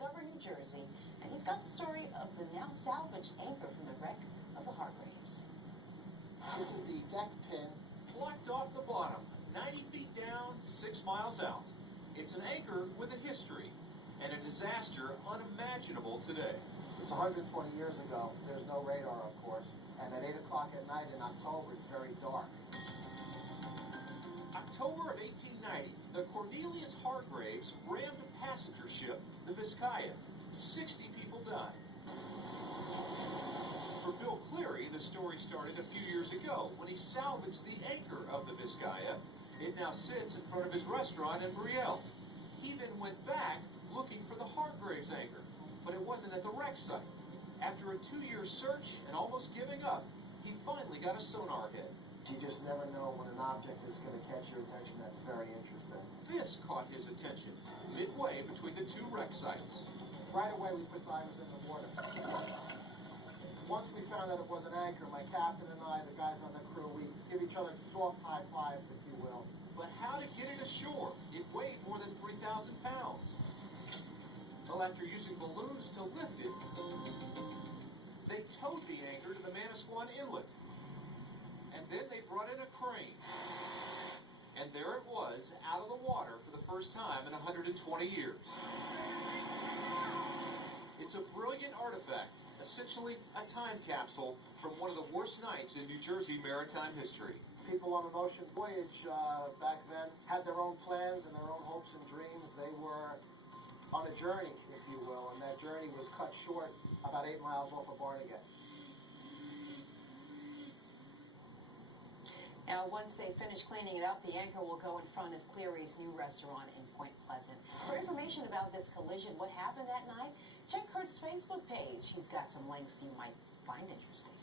Discover New Jersey, and he's got the story of the now salvaged anchor from the wreck of the Hargraves. This is the deck pin Plucked off the bottom, 90 feet down, 6 miles out. It's an anchor with a history and a disaster unimaginable today. It's 120 years ago. There's no radar, of course. And at 8 o'clock at night in October, it's very dark. October of 1890, the Cornelius Hargraves rammed a passenger ship, the Vizcaya. 60 people died. For Bill Cleary, the story started a few years ago when he salvaged the anchor of the Vizcaya. It now sits in front of his restaurant in Brielle. He then went back looking for the Hargraves anchor, but it wasn't at the wreck site. After a 2-year search and almost giving up, he finally got a sonar hit. You just never know when an object is going to catch your attention. That's very interesting. This caught his attention, midway between the 2 wreck sites. Right away, we put divers in the water. Once we found out it was an anchor, my captain and I, the guys on the crew, we give each other soft high fives, if you will. But how to get it ashore? It weighed more than 3,000 pounds. Well, after using balloons to lift it, they towed the anchor to the Manasquan Inlet. And then they brought in a crane. And there it was, out of the water for the first time in 120 years. It's a brilliant artifact, essentially a time capsule from one of the worst nights in New Jersey maritime history. People on an ocean voyage back then had their own plans and their own hopes and dreams. They were on a journey, if you will, and that journey was cut short about 8 miles off of Barnegat. Now, once they finish cleaning it up, the anchor will go in front of Cleary's new restaurant in Point Pleasant. For information about this collision, what happened that night, check Kurt's Facebook page. He's got some links you might find interesting.